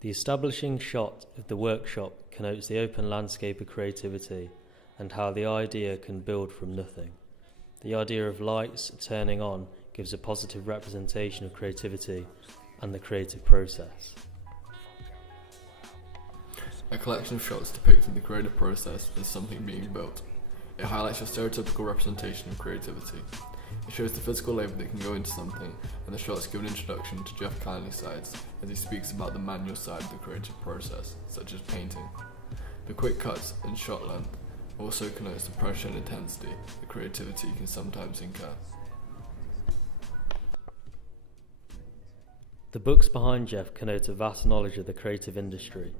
The establishing shot of the workshop connotes the open landscape of creativity and how the idea can build from nothing. The idea of lights turning on gives a positive representation of creativity and the creative process. A collection of shots depicting the creative process as something being built. It highlights your stereotypical representation of creativity. It shows the physical labour that can go into something, and the shots give an introduction to Jeff Kindley's sides as he speaks about the manual side of the creative process, such as painting. The quick cuts and shot length also connotes the pressure and intensity that creativity can sometimes incur. The books behind Jeff connote a vast knowledge of the creative industry.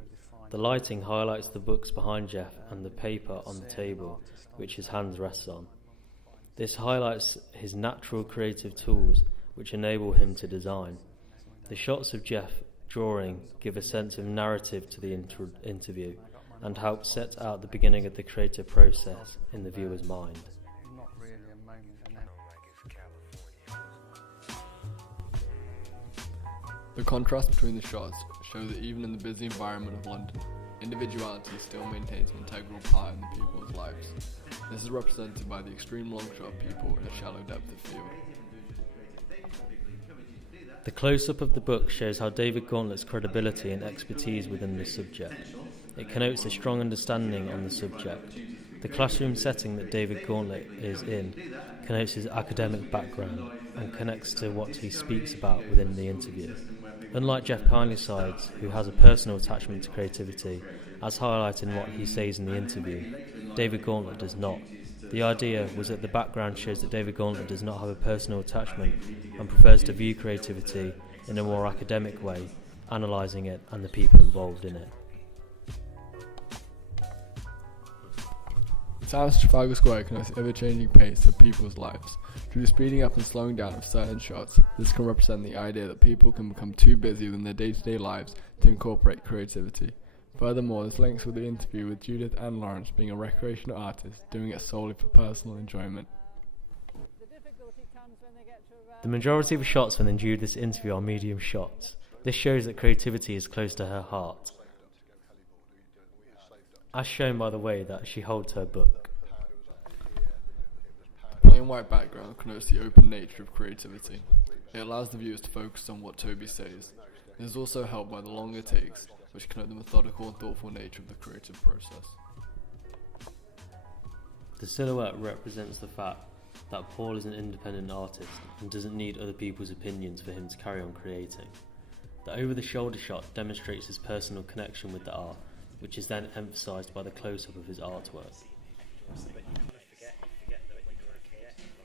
The lighting highlights the books behind Jeff and the paper on the table, which his hands rest on. This highlights his natural creative tools, which enable him to design. The shots of Jeff drawing give a sense of narrative to the interview and help set out the beginning of the creative process in the viewer's mind. The contrast between the shots show that even in the busy environment of London, individuality still maintains an integral part in the people's lives. This is represented by the extreme long shot of people in a shallow depth of field. The close-up of the book shows how David Gauntlet's credibility and expertise within the subject. It connotes a strong understanding on the subject. The classroom setting that David Gauntlet is in connotes his academic background and connects to what he speaks about within the interview. Unlike Jeff Kindley's sides, who has a personal attachment to creativity, as highlighted in what he says in the interview, David Gauntlet does not. The idea was that the background shows that David Gauntlet does not have a personal attachment and prefers to view creativity in a more academic way, analysing it and the people involved in it. Times Trafalgar Square connotes the ever-changing pace of people's lives. Through the speeding up and slowing down of certain shots, this can represent the idea that people can become too busy within their day-to-day lives to incorporate creativity. Furthermore, this links with the interview with Judith and Lawrence being a recreational artist, doing it solely for personal enjoyment. The majority of shots when endued this interview are medium shots. This shows that creativity is close to her heart, as shown by the way that she holds her book. The plain white background connotes the open nature of creativity. It allows the viewers to focus on what Toby says. This is also helped by the longer takes, which connote the methodical and thoughtful nature of the creative process. The silhouette represents the fact that Paul is an independent artist and doesn't need other people's opinions for him to carry on creating. The over-the-shoulder shot demonstrates his personal connection with the art, which is then emphasised by the close-up of his artwork.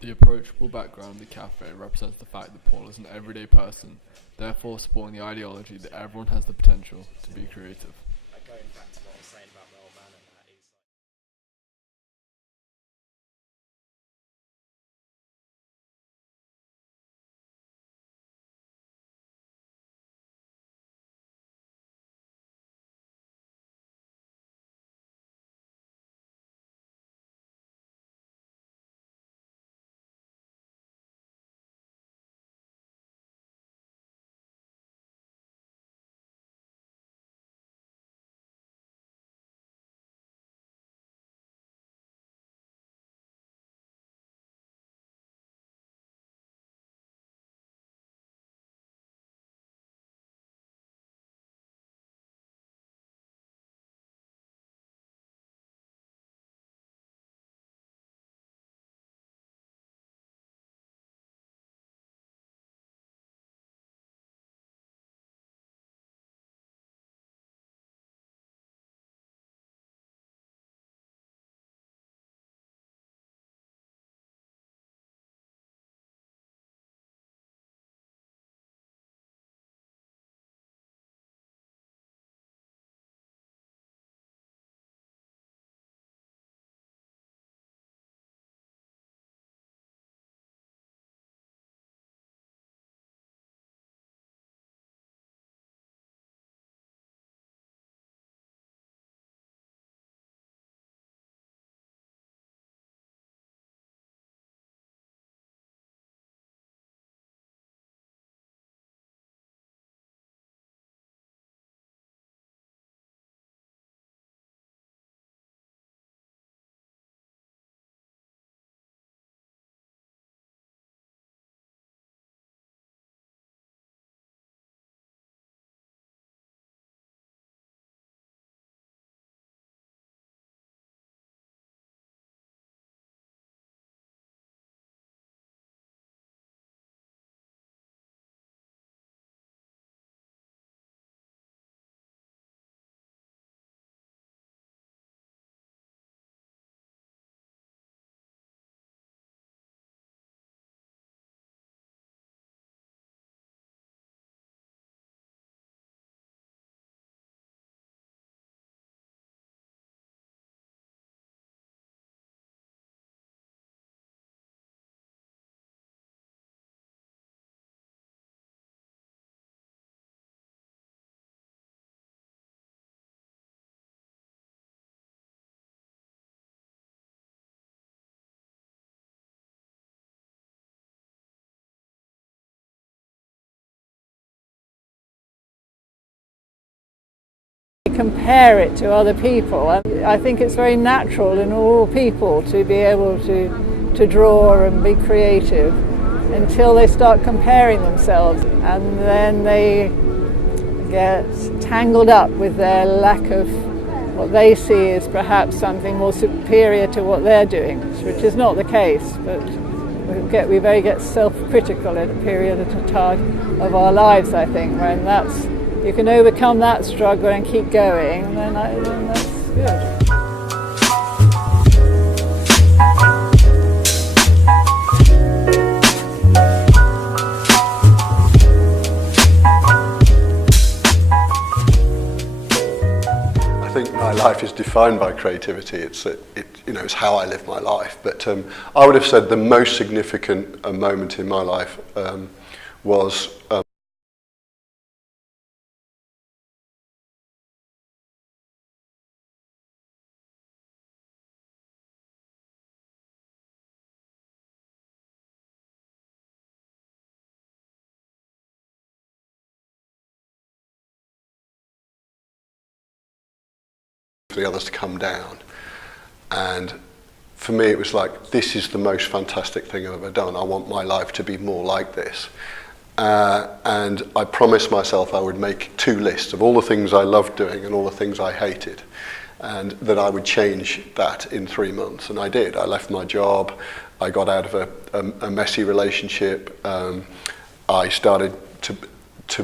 The approachable background of the cafe represents the fact that Paul is an everyday person, therefore supporting the ideology that everyone has the potential to be creative. compare it to other people. I think it's very natural in all people to be able to draw and be creative until they start comparing themselves, and then they get tangled up with their lack of what they see as perhaps something more superior to what they're doing, which is not the case, but we very get self-critical at a period at a time of our lives, I think, when you can overcome that struggle and keep going, then that's good. I think my life is defined by creativity. It's how I live my life. But I would have said the most significant moment in my life was for the others to come down. And for me, it was like, this is the most fantastic thing I've ever done. I want my life to be more like this. And I promised myself I would make 2 lists of all the things I loved doing and all the things I hated, and that I would change that in 3 months. And I did. I left my job. I got out of a messy relationship. I started to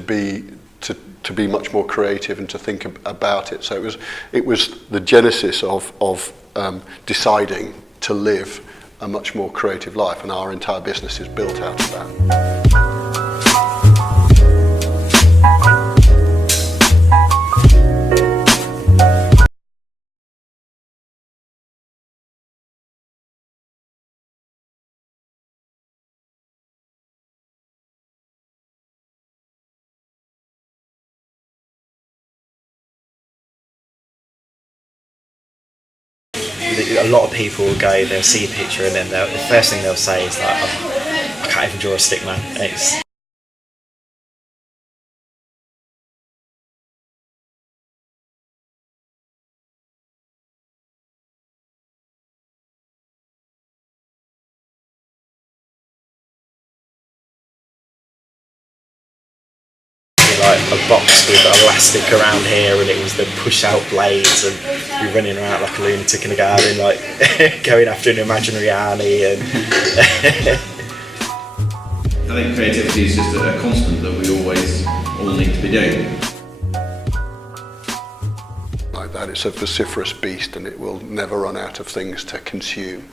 be much more creative and to think about it. So it was the genesis of deciding to live a much more creative life, and our entire business is built out of that. A lot of people will go, they'll see a picture, and then the first thing they'll say is like, oh, I can't even draw a stick man. It's like a box with elastic around here, and it was the push out blades, and you're running around like a lunatic in a garden, like going after an imaginary Arnie. And I think creativity is just a constant that we always all need to be doing. Like that, it's a vociferous beast, and it will never run out of things to consume.